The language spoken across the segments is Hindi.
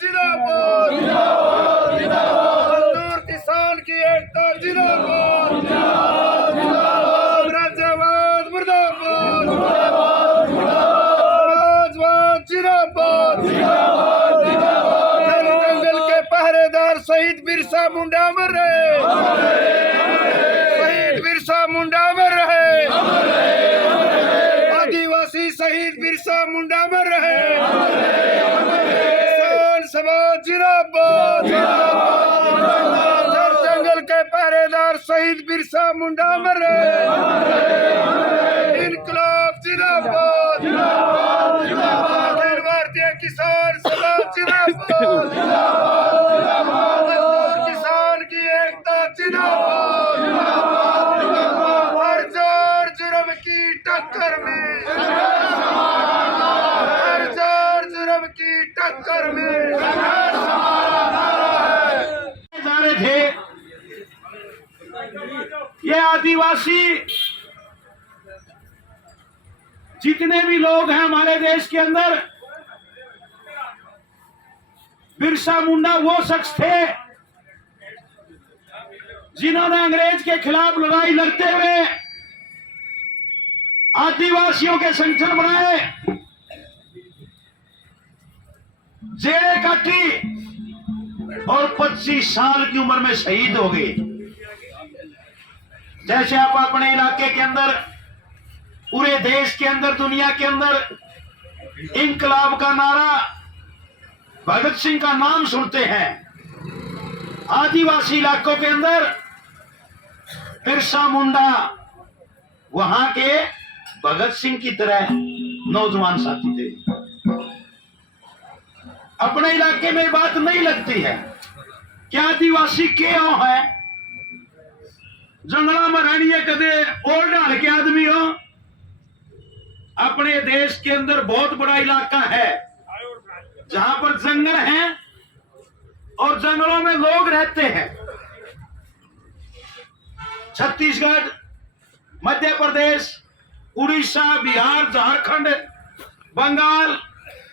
जिंदाबाद, मजदूर किसान की एकता जिंदाबाद, राज्यवाद मुर्दाबाद, समाजवाद जिंदाबाद, जंगल के पहरेदार शहीद बिरसा मुंडा मर रहे, शहीद बिरसा मुंडा मर रहे, आदिवासी शहीद बिरसा मुंडा मर रहे, किसान समाज जिंदाबाद, जंगल के पहरेदार शहीद बिरसा मुंडा मर रहे, इनकलाब जिंदाबाद, अखिल भारतीय किसान समाज जिंदाबाद, मजदूर किसान की एकता जिंदाबाद, हर जोर जुर्म की टक्कर में, हर जोर जुर्म की टक्कर में जा रहे थे। ये आदिवासी जितने भी लोग हैं हमारे देश के अंदर, बिरसा मुंडा वो शख्स थे जिन्होंने अंग्रेज के खिलाफ लड़ाई लड़ते हुए आदिवासियों के संगठन बनाए, जेलें काटी और 25 साल की उम्र में शहीद हो गए। जैसे आप अपने इलाके के अंदर, पूरे देश के अंदर, दुनिया के अंदर इनकलाब का नारा, भगत सिंह का नाम सुनते हैं, आदिवासी इलाकों के अंदर बिरसा मुंडा वहां के भगत सिंह की तरह नौजवान साथी थे। अपने इलाके में बात नहीं लगती है कि आदिवासी क्यों है, जंगला में रहनी कदे और ढाल के आदमी हो। अपने देश के अंदर बहुत बड़ा इलाका है जहां पर जंगल हैं और जंगलों में लोग रहते हैं। छत्तीसगढ़, मध्य प्रदेश, उड़ीसा, बिहार, झारखंड, बंगाल,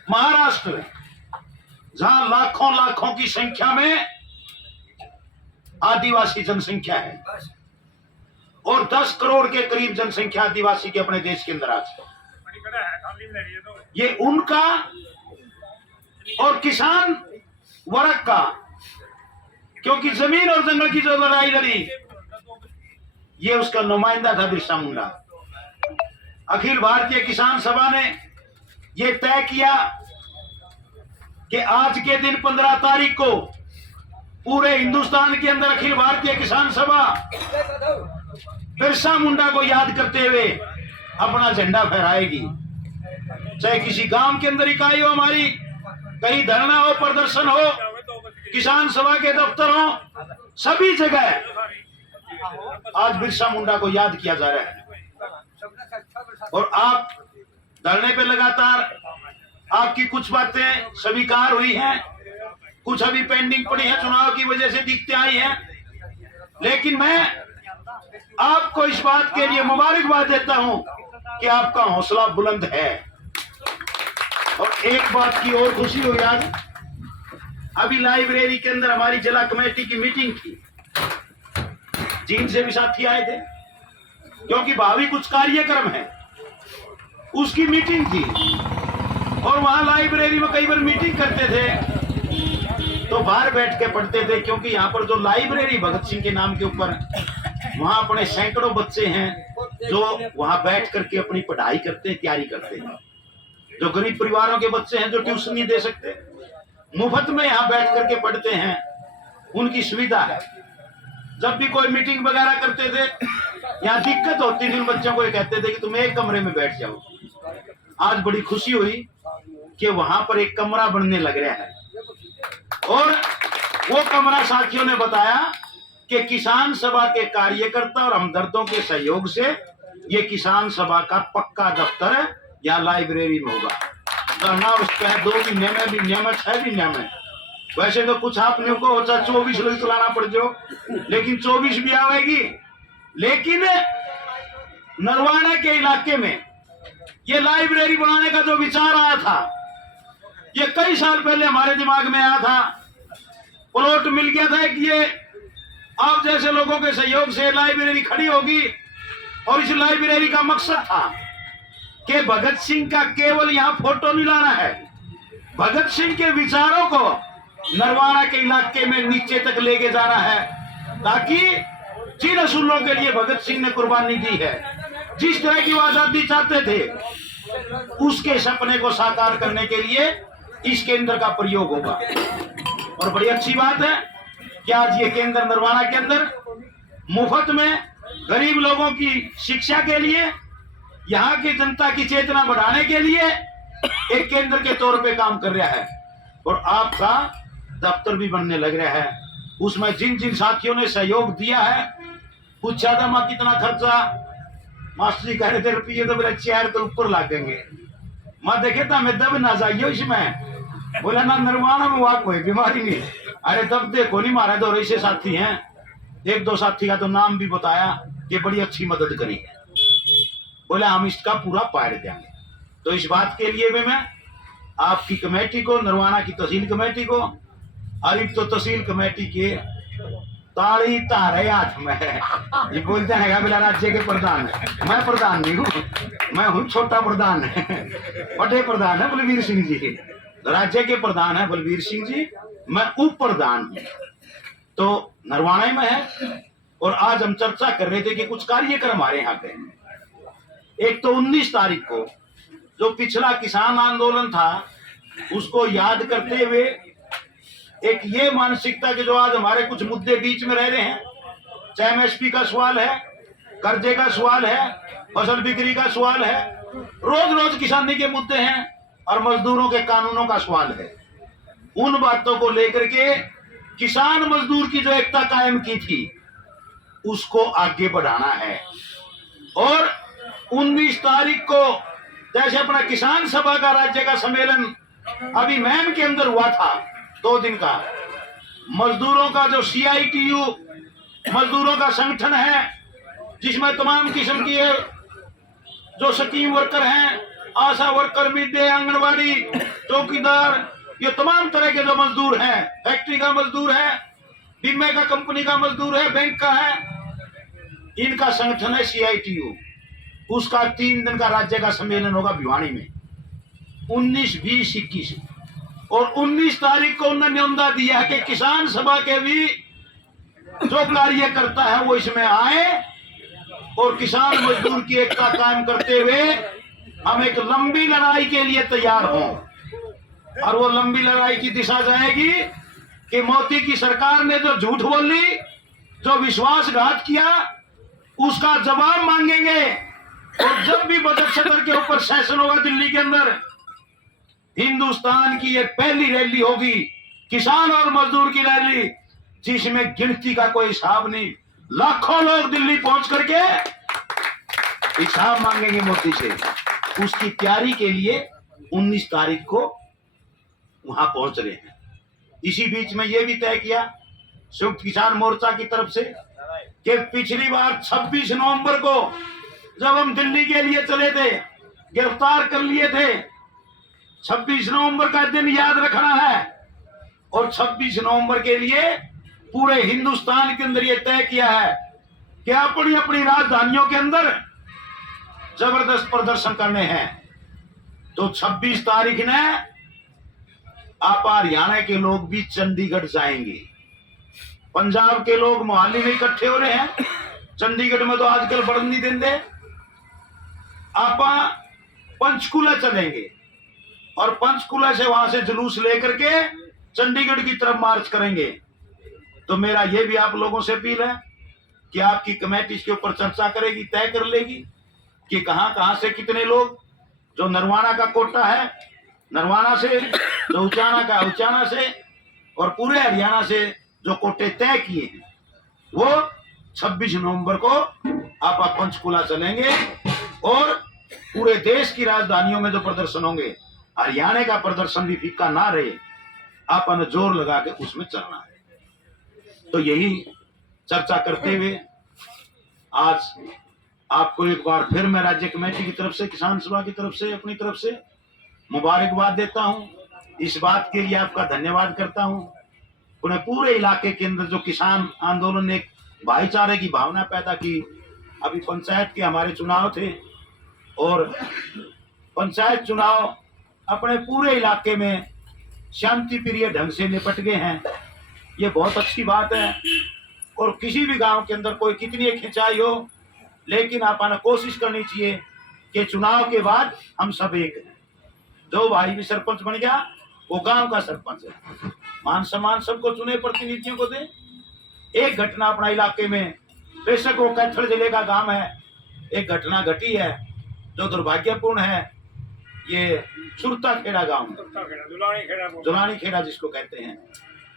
महाराष्ट्र, जहां लाखों लाखों की संख्या में आदिवासी जनसंख्या है और 10 करोड़ के करीब जनसंख्या आदिवासी के अपने देश के अंदर आज। ये उनका और किसान वर्ग का, क्योंकि जमीन और जंगल की जो लड़ाई लड़ी, ये उसका नुमाइंदा था बिरसा मुंडा। अखिल भारतीय किसान सभा ने ये तय किया कि आज के दिन 15 तारीख को पूरे हिंदुस्तान के अंदर अखिल भारतीय किसान सभा बिरसा मुंडा को याद करते हुए अपना झंडा फहराएगी। चाहे किसी गांव के अंदर इकाई हो हमारी, कहीं धरना हो, प्रदर्शन हो, किसान सभा के दफ्तर हो, सभी जगह आज बिरसा मुंडा को याद किया जा रहा है। और आप धरने पे लगातार, आपकी कुछ बातें स्वीकार हुई हैं, कुछ अभी पेंडिंग पड़ी है, चुनाव की वजह से दिक्कतें आई हैं, लेकिन मैं आपको इस बात के लिए मुबारकबाद देता हूं कि आपका हौसला बुलंद है। और एक बात की और खुशी हुई, आज अभी लाइब्रेरी के अंदर हमारी जिला कमेटी की मीटिंग थी, जींद से भी साथी आए थे, क्योंकि भावी कुछ कार्यक्रम है, उसकी मीटिंग थी। और वहां लाइब्रेरी में कई बार मीटिंग करते थे तो बाहर बैठ के पढ़ते थे, क्योंकि यहाँ पर जो लाइब्रेरी भगत सिंह के नाम के ऊपर, वहां अपने सैकड़ों बच्चे हैं जो वहां बैठ करके अपनी पढ़ाई करते हैं, तैयारी करते हैं। जो गरीब परिवारों के बच्चे हैं, जो ट्यूशन नहीं दे सकते, मुफ्त में यहाँ बैठ करके पढ़ते हैं, उनकी सुविधा है। जब भी कोई मीटिंग वगैरह करते थे, यहाँ दिक्कत होती थी, उन बच्चों को ये कहते थे कि तुम एक कमरे में बैठ जाओ। आज बड़ी खुशी हुई कि वहां पर एक कमरा बनने लग रहा है, और वो कमरा साथियों ने बताया कि किसान सभा के कार्यकर्ता और हमदर्दों के सहयोग से ये किसान सभा का पक्का दफ्तर या लाइब्रेरी में होगा। धरना उसका है 2 महीने में, भी में 6 महीने में। वैसे तो कुछ आपने को हो चाहे 24 लोग चलाना पड़ जाओ, लेकिन 24 भी आएगी। लेकिन नरवाना के इलाके में ये लाइब्रेरी बनाने का जो विचार आया था, ये कई साल पहले हमारे दिमाग में आया था, प्लॉट मिल गया था कि ये आप जैसे लोगों के सहयोग से लाइब्रेरी खड़ी होगी। और इस लाइब्रेरी का मकसद था कि भगत सिंह का केवल यहाँ फोटो नहीं लाना है, भगत सिंह के विचारों को नरवाना के इलाके में नीचे तक लेके जाना है, ताकि जिन असूलों के लिए भगत सिंह ने कुर्बानी दी है, जिस तरह की वो आजादी चाहते थे, उसके सपने को साकार करने के लिए इस केंद्र का प्रयोग होगा। और बड़ी अच्छी बात है कि आज ये केंद्र नरवाना के अंदर मुफ्त में गरीब लोगों की शिक्षा के लिए, यहाँ की जनता की चेतना बढ़ाने के लिए एक केंद्र के तौर पे काम कर रहा है। और आपका दफ्तर भी बनने लग रहा है। उसमें जिन जिन साथियों ने सहयोग दिया है, पूछा था माँ कितना खर्चा, मास्टर जी कह रहे थे रुपये तो मेरे चेयर के ऊपर लागेंगे। मैं देखे था मैं दब ना जाइयो इसमें, बोला ना नरवाना में वहां कोई बीमारी नहीं। अरे तब देखो नहीं, मारा दो ऐसे साथी हैं, एक दो साथी का तो नाम भी बताया कि बड़ी अच्छी मदद करी है, बोला हम इसका पूरा पार देंगे। तो इस बात के लिए भी मैं आपकी कमेटी को, नरवाना की तहसील कमेटी को, और तो तहसील कमेटी के ताली तारे हाथ में है। ये बोलते हैं बोला राज्य के प्रधान, मैं प्रधान नहीं हूँ, मैं हूँ छोटा प्रधान, बड़े प्रधान है बलबीर सिंह जी, राज्य के प्रधान है बलबीर सिंह जी, मैं उप प्रधान हूँ। तो नरवाना में है। और आज हम चर्चा कर रहे थे कि कुछ कार्यक्रम हमारे यहाँ पे, एक तो 19 तारीख को जो पिछला किसान आंदोलन था उसको याद करते हुए एक ये मानसिकता के जो आज हमारे कुछ मुद्दे बीच में रह रहे हैं, चाहे एमएसपी का सवाल है, कर्जे का सवाल है, फसल बिक्री का सवाल है, रोज रोज किसानी के मुद्दे हैं और मजदूरों के कानूनों का सवाल है। उन बातों को लेकर के किसान मजदूर की जो एकता कायम की थी उसको आगे बढ़ाना है। और 19 तारीख को जैसे अपना किसान सभा का राज्य का सम्मेलन अभी मैम के अंदर हुआ था 2 दिन का, मजदूरों का जो CITU मजदूरों का संगठन है, जिसमें तमाम किस्म की जो स्कीम वर्कर हैं, आशा वर्कर, मिड डे, आंगनबाड़ी, चौकीदार, ये तमाम तरह के जो मजदूर हैं, फैक्ट्री का मजदूर है, बीमे का कंपनी का मजदूर है, बैंक का है, इनका संगठन है CITU। उसका 3 दिन का राज्य का सम्मेलन होगा भिवानी में, 19, 20, 21। और 19 तारीख को उन्होंने न्योंदा दिया कि किसान सभा के भी जो कार्यकर्ता है वो इसमें आए और किसान मजदूर की एकता कायम करते हुए हम एक लंबी लड़ाई के लिए तैयार हों। और वो लंबी लड़ाई की दिशा जाएगी कि मोदी की सरकार ने जो झूठ बोली, जो विश्वासघात किया, उसका जवाब मांगेंगे। और जब भी बजट सत्र के ऊपर सेशन होगा दिल्ली के अंदर, हिंदुस्तान की ये पहली रैली होगी, किसान और मजदूर की रैली, जिसमें गिनती का कोई हिसाब नहीं, लाखों लोग दिल्ली पहुंच करके हिसाब मांगेंगे मोदी से। उसकी तैयारी के लिए 19 तारीख को वहां पहुंच रहे हैं। इसी बीच में यह भी तय किया संयुक्त किसान मोर्चा की तरफ से कि पिछली बार 26 नवंबर को जब हम दिल्ली के लिए चले थे, गिरफ्तार कर लिए थे, 26 नवंबर का दिन याद रखना है। और 26 नवंबर के लिए पूरे हिंदुस्तान के अंदर यह तय किया है कि अपनी अपनी राजधानियों के अंदर जबरदस्त प्रदर्शन करने हैं। तो 26 तारीख ने आप हरियाणा के लोग भी चंडीगढ़ जाएंगे, पंजाब के लोग मोहाली में इकट्ठे हो रहे हैं, चंडीगढ़ में तो आजकल बढ़ नहीं देंगे। आप पंचकुला चलेंगे और पंचकुला से वहां से जुलूस लेकर के चंडीगढ़ की तरफ मार्च करेंगे। तो मेरा यह भी आप लोगों से अपील है कि आपकी कमेटी इसके ऊपर चर्चा करेगी, तय कर लेगी कि कहां कहां से कितने लोग, जो नरवाना का कोटा है नरवाना से, जो उचाना का उचाना से, और पूरे हरियाणा से जो कोटे तय किए हैं, वो 26 नवंबर को आप पंचकुला चलेंगे। और पूरे देश की राजधानियों में जो प्रदर्शन होंगे, हरियाणा का प्रदर्शन भी फीका ना रहे, आपने जोर लगा के उसमें चलना है। तो यही चर्चा करते हुए आज आपको एक बार फिर मैं राज्य कमेटी की तरफ से, किसान सभा की तरफ से, अपनी तरफ से मुबारकबाद देता हूं। इस बात के लिए आपका धन्यवाद करता हूं। उन्हें पूरे इलाके के अंदर जो किसान आंदोलन ने एक भाईचारे की भावना पैदा की। अभी पंचायत के हमारे चुनाव थे और पंचायत चुनाव अपने पूरे इलाके में शांति प्रिय ढंग से निपट गए हैं। ये बहुत अच्छी बात है। और किसी भी गांव के अंदर कोई कितनी खिंचाई हो, लेकिन आपने कोशिश करनी चाहिए कि चुनाव के बाद हम सब एक हैं। जो भाई भी सरपंच बन गया वो गांव का सरपंच है। मान सम्मान सबको चुने प्रतिनिधियों को दे। एक घटना अपना इलाके में, बेशक वो कैथल जिले का गांव है, एक घटना घटी है जो दुर्भाग्यपूर्ण है। ये सुरता खेड़ा गांव, दुलानी खेड़ा जिसको कहते हैं,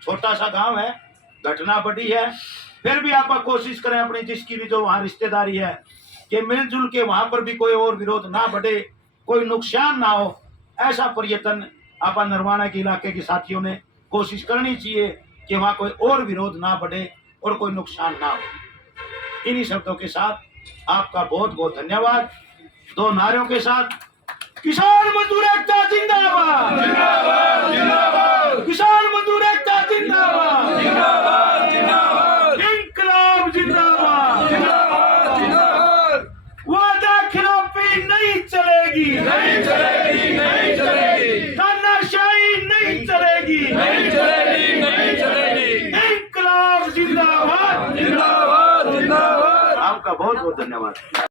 छोटा सा गांव है, घटना बढ़ी है। फिर भी आप कोशिश करें अपनी जिसकी भी जो वहाँ रिश्तेदारी है कि मिलजुल के वहां पर भी कोई और विरोध ना बढ़े, कोई नुकसान ना हो। ऐसा प्रयत्न आप नरवाना के इलाके के साथियों ने कोशिश करनी चाहिए कि वहां कोई और विरोध ना बढ़े और कोई नुकसान ना हो। इन्हीं शब्दों के साथ आपका बहुत बहुत धन्यवाद। दो नारों के साथ, किसान मजदूर एकता जिंदाबाद, जिंदाबाद जिंदाबाद, किसान मजदूर एकता जिंदाबाद, जिंदाबाद जिंदाबाद, इंकलाब जिंदाबाद, जिंदाबाद जिंदाबाद। वादा खिलाफी नहीं चलेगी, नहीं चलेगी नहीं चलेगी, तानाशाही नहीं चलेगी, नहीं चलेगी नहीं चलेगी। इंकलाब जिंदाबाद, जिंदाबाद जिंदाबाद। आपका बहुत बहुत धन्यवाद।